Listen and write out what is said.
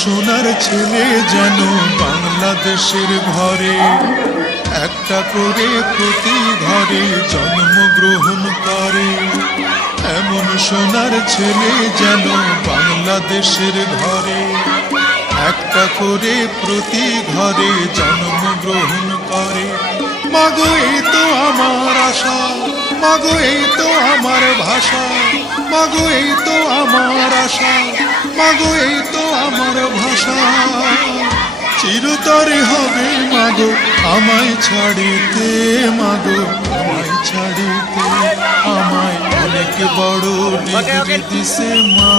সোনার ছেলে যেন বাংলাদেশের ঘরে। একটা করে প্রতি ঘরে জন্মগ্রহণ করে। এমন সোনার ছেলে যেন বাংলাদেশের ঘরে। একটা করে প্রতি ঘরে জন্মগ্রহণ করে। মাগো, এই তো আমার আশা। মাগো, এই তো আমার ভাষা। মাগো, এই তো আমার আশা। মাগো, এই তো আমার ভাষা। চিরতরে হবে মাগো আমায় ছাড়িতে মাগো আমায় ছাড়িতে আমায় অনেক বড় ডিগ্রি দিছে মা।